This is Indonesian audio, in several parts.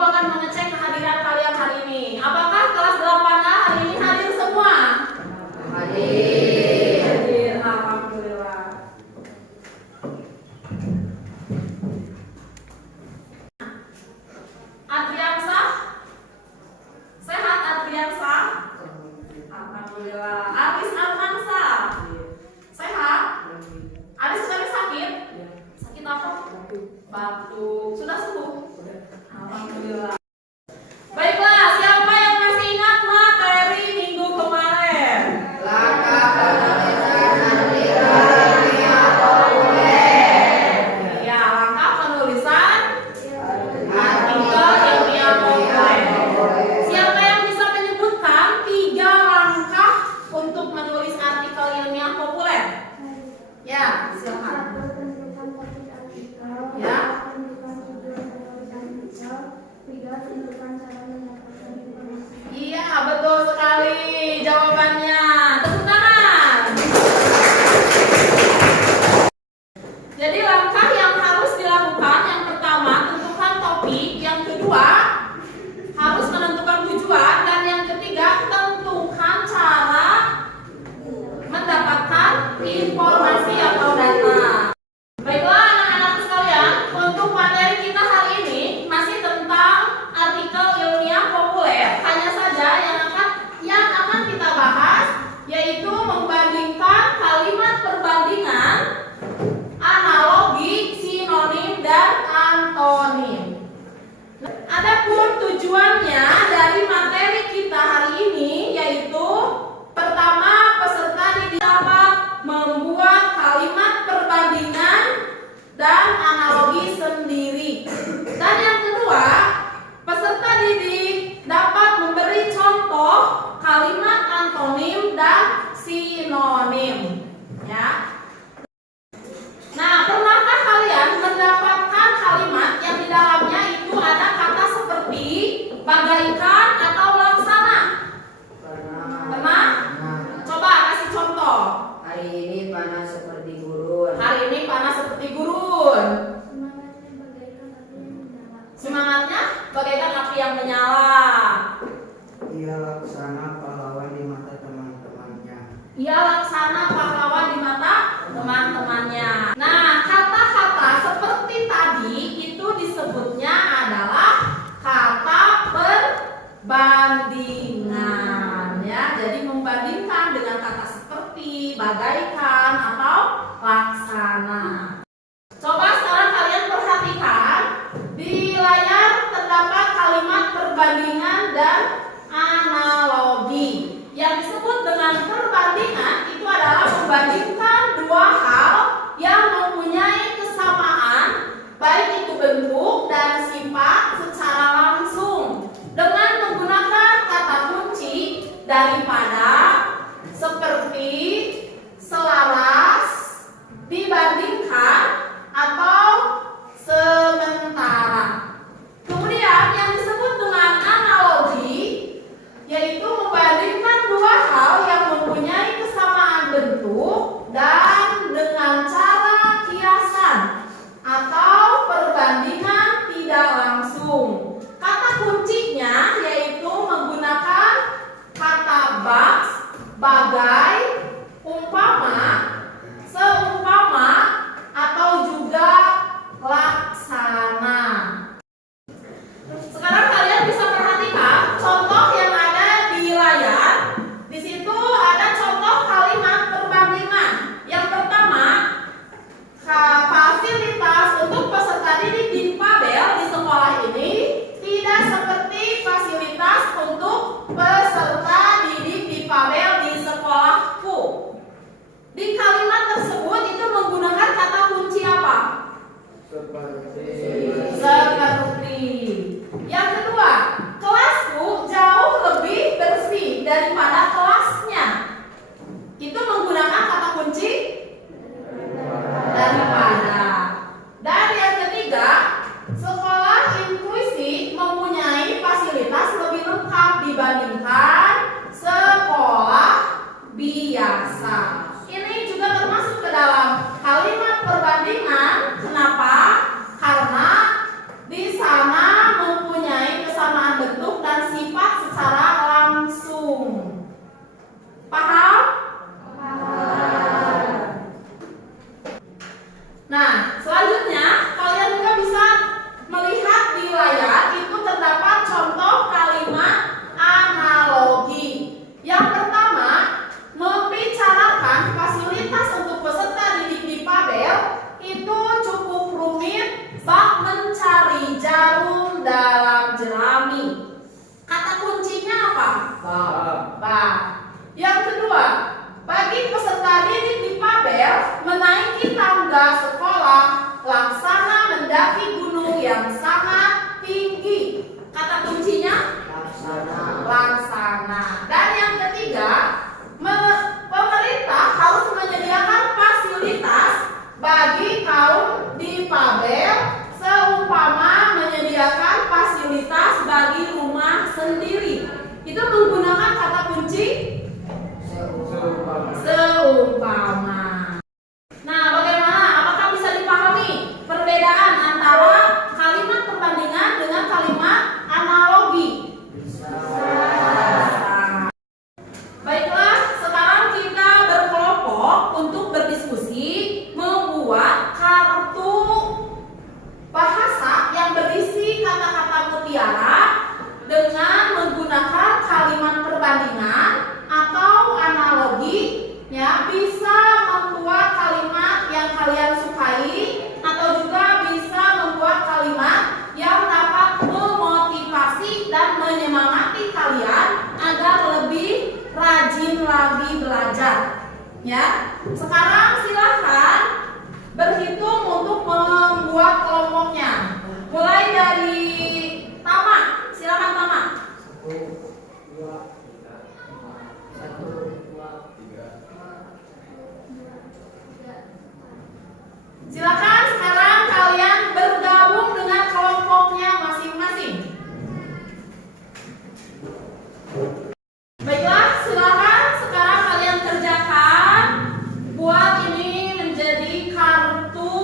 akan mengecek kehadiran kalian hari ini. Apakah kelas 8A hari ini hadir semua? Hadir. Hadir, alhamdulillah. Adriansa? Sehat Adriansa? Alhamdulillah. Aris Armansa? Sehat? Aris sekarang sakit? Sakit apa? Batuk. Sudah sembuh? Alhamdulillah. Baiklah, siapa yang masih ingat materi minggu kemarin? Langkah penulisan artikel populer. Ya, langkah penulisan artikel ilmiah populer. Siapa yang bisa menyebutkan 3 langkah untuk menulis artikel ilmiah populer? Ya, silakan. Ya. Iya, betul sekali jawabannya. Tepuk tangan. Jadi langkah yang harus dilakukan, yang pertama tentukan topik, yang kedua harus menentukan tujuan, dan yang ketiga tentukan cara mendapatkan informasi atau data. Baiklah anak-anak sekalian, untuk materi kita hari ini masih tentang artikel ilmiah populer. Hanya saja yang akan kita bahas yaitu membandingkan kalimat perbandingan, analogi, sinonim, dan antonim. Adapun tujuannya dari materi kita hari ini yaitu pertama, peserta didik dapat membuat kalimat perbandingan dan analogi sendiri. Dan yang kedua, peserta didik dapat memberi contoh kalimat antonim dan sinonim. Ya. Nah, pernahkah kalian mendapatkan kalimat yang di dalamnya itu ada kata seperti bagaikan atau laksana? Pernah? Coba kasih contoh. Hari ini panas seperti gurun. Hari ini panas seperti gurun. Semangatnya bagaikan api yang menyala. Ia laksana pahlawan di mata teman-temannya. Ia laksana pahlawan di mata teman-temannya. Nah, kata-kata seperti tadi itu disebutnya adalah kata perbandingan, ya. Jadi membandingkan dengan kata seperti, bagaikan, atau laksana. Coba sekarang kalian perhatikan di layar terdapat kalimat perbandingan dan analogi. Yang disebut dengan perbandingan itu adalah membandingkan dua hal yang mempunyai kesamaan, baik itu bentuk dan sifat secara langsung, dengan menggunakan kata kunci daripada, seperti, selaras, laksana. Dan yang ketiga, pemerintah harus menyediakan fasilitas bagi kaum difabel seumpama menyediakan fasilitas bagi rumah sendiri. Itu menggunakan kata kunci seumpama. Nah, bagaimana? Apakah bisa dipahami perbedaan antara kalimat perbandingan dengan kalimat analogi? Baiklah, sekarang kita berkelompok untuk berdiskusi membuat kartu bahasa yang berisi kata-kata mutiara dengan menggunakan kalimat perbandingan atau analogi. Ya, bisa membuat kalimat yang kalian sukai atau juga bisa membuat kalimat yang dapat memotivasi dan menyemangati kalian agar lebih rajin lagi belajar. Ya, sekarang silahkan berhitung untuk membuat kelompoknya. Mulai dari Tama, silakan Tama. 1, 2, 3. Silakan sekarang kalian bergabung dengan kelompoknya masing-masing. Baiklah, silakan sekarang kalian kerjakan. Buat ini menjadi kartu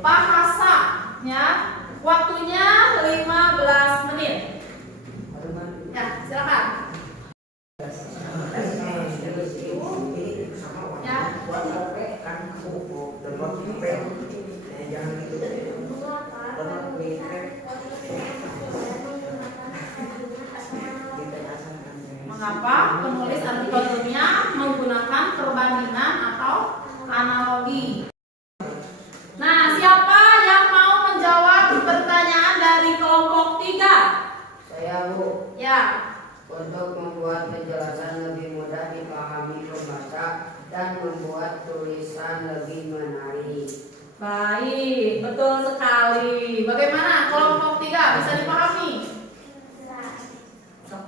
bahasa, ya. Waktunya 15 menit. Ya, silakan. Ya. Mengapa penulis artikel ilmiah menggunakan perbandingan atau analogi? Nah, siapa yang mau menjawab pertanyaan dari kelompok 3? Saya, Bu. Ya. Untuk membuat penjelasan lebih mudah dipahami pembaca dan membuat tulisan lebih menarik. Baik, betul sekali. Bagaimana kelompok 3 bisa dipahami?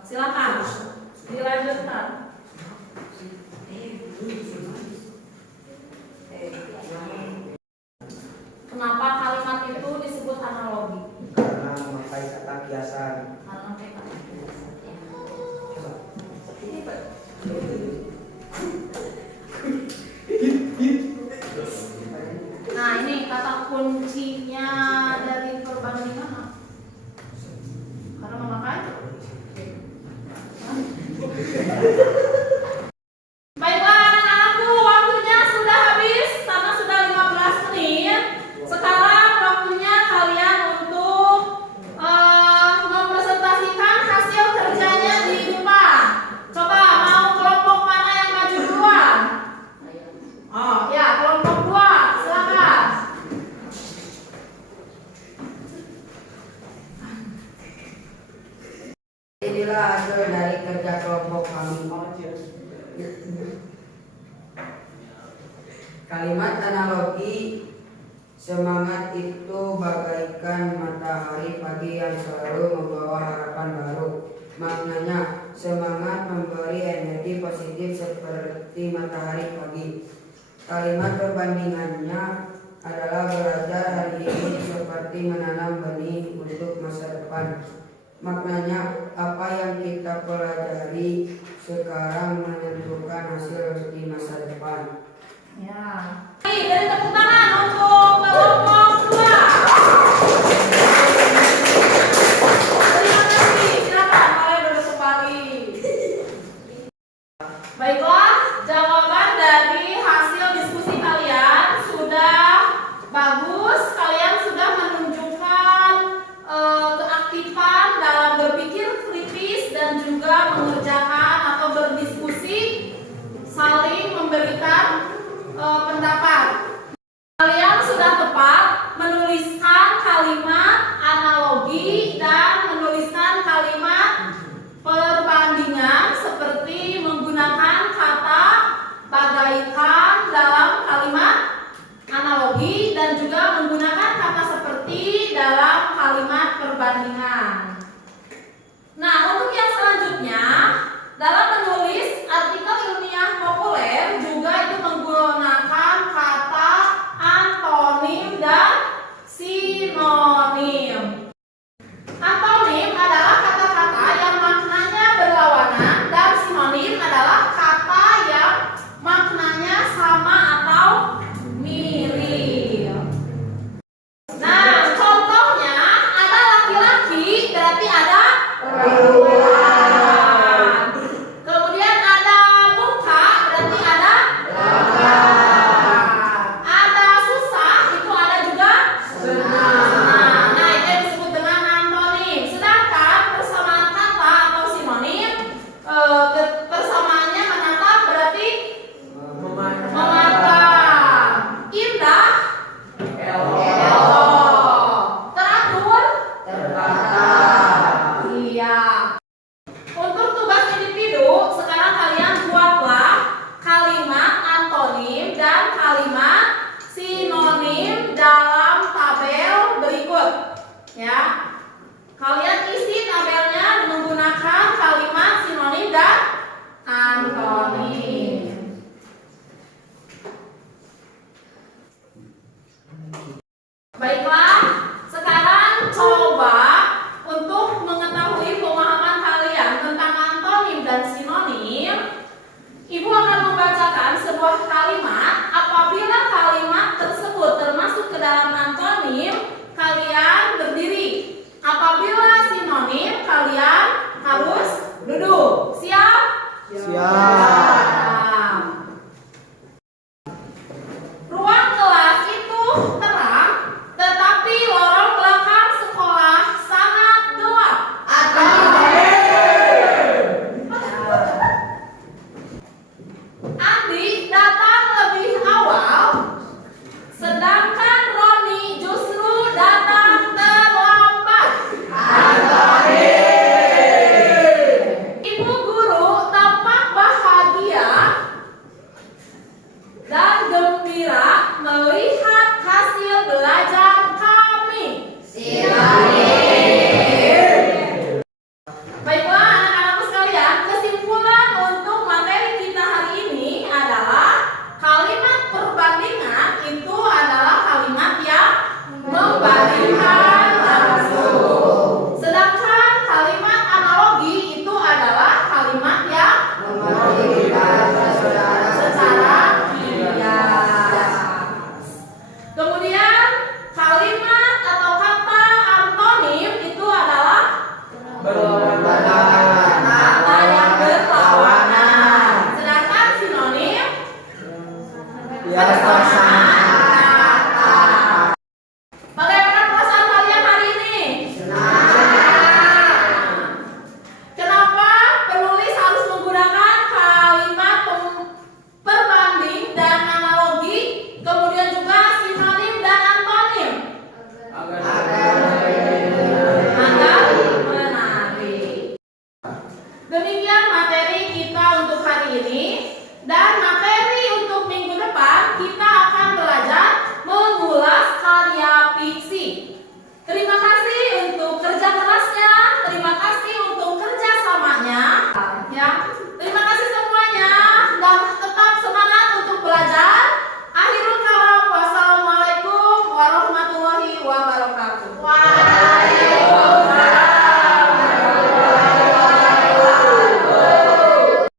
Silakan dilanjutkan. Kenapa kalimat itu disebut analogi? Karena memakai kata kiasan. Nah, ini kata kuncinya dari perbandingan apa? Karena memakai. Baiklah anak-anakku, waktunya sudah habis karena sudah 15 menit. Sekarang waktunya kalian untuk mempresentasikan hasil kerjanya di depan. Coba mau kelompok mana yang maju duluan? Oh ya, kelompok 2, silakan. Inilah hasil dari kerja kelompok kami. Kalimat analogi, semangat itu bagaikan matahari pagi yang selalu membawa harapan baru. Maknanya, semangat memberi energi positif seperti matahari pagi. Kalimat perbandingannya adalah belajar hari ini seperti menanam benih untuk masa depan. Maknanya, apa yang kita pelajari sekarang menentukan hasil di masa depan. Ya. Baik, beri tepuk tangan untuk kelompok 2. Terima kasih. Silakan mulai duduk kembali. Baiklah, jawaban dari hasil diskusi kalian sudah bagus. Kalian sudah menunjukkan keaktifan dalam berpikir kritis dan juga mengerjakan atau berdiskusi, saling memberikan pendapat. Kalian sudah tepat menuliskan kalimat analogi dan menuliskan kalimat perbandingan seperti menggunakan kata bagaikan dalam kalimat analogi dan juga menggunakan kata seperti dalam kalimat perbandingan.